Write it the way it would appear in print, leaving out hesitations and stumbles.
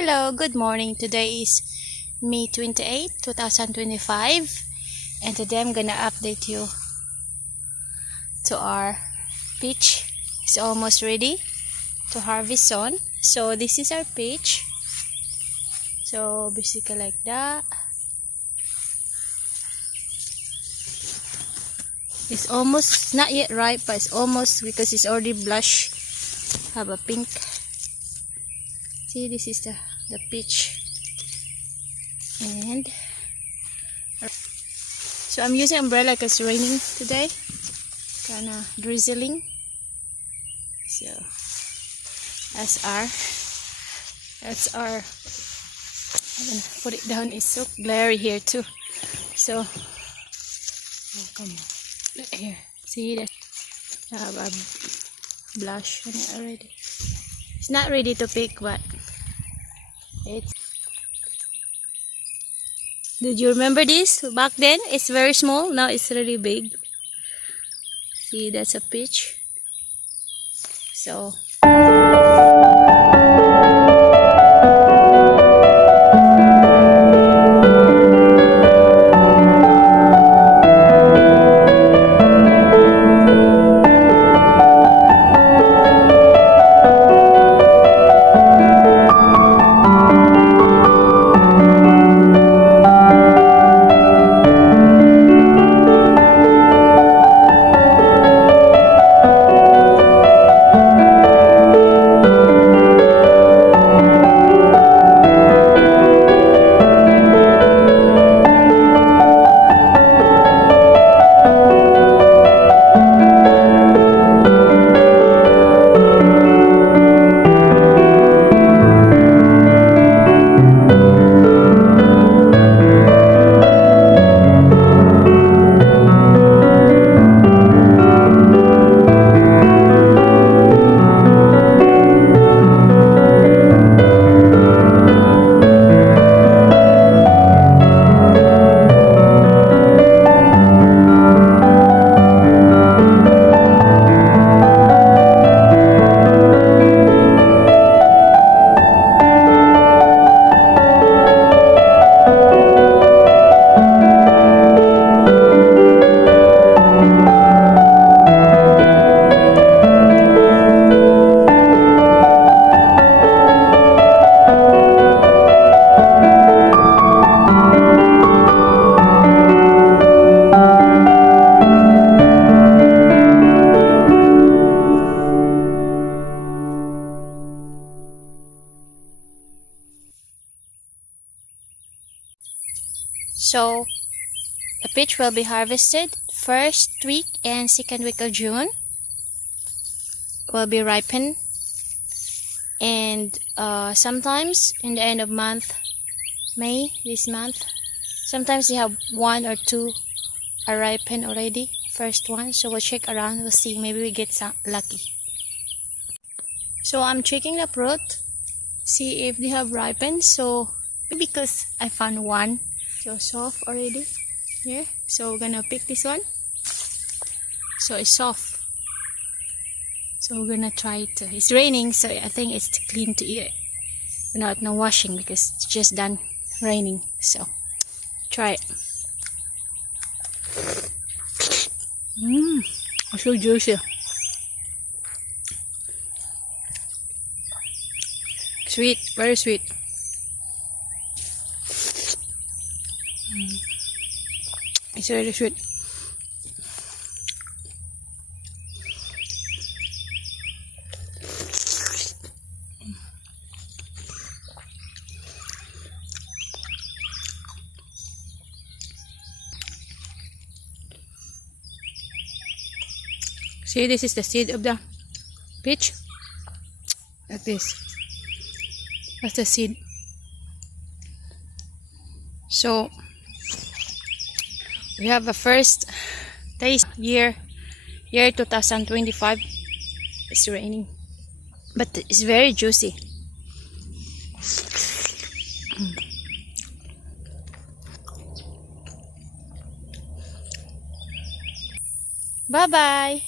Hello, good morning. Today is May 28, 2025, and today I'm gonna update you to our peach. It's almost ready to harvest on. So this is our peach. So basically like that. It's almost not yet ripe, but it's almost because it's already blush. Have a pink. See, this is the peach. And so I'm using umbrella because it's raining today, kind of drizzling. So that's our I'm gonna put it down. It's so glary here too, so come on, look here, see that I have a blush on it already. It's not ready to pick, but it's. Did you remember this? Back then it's very small, now it's really big. See, that's a peach. So the peach will be harvested first week and second week of June. Will be ripened, and sometimes in the end of month May, this month, sometimes they have one or two are ripened already, first one. So we'll check around, we'll see, maybe we get some lucky. So I'm checking the fruit, see if they have ripened. So because I found one so soft already here, so we're gonna pick this one. So it's soft, so we're gonna try it. It's raining, so I think it's clean to eat it without no washing because it's just done raining. So try it. It's so juicy, sweet, very sweet. It's really sweet. See, this is the seed of the peach. Like this. That's the seed. So we have the first taste year 2025. It's raining, but it's very juicy. Bye bye.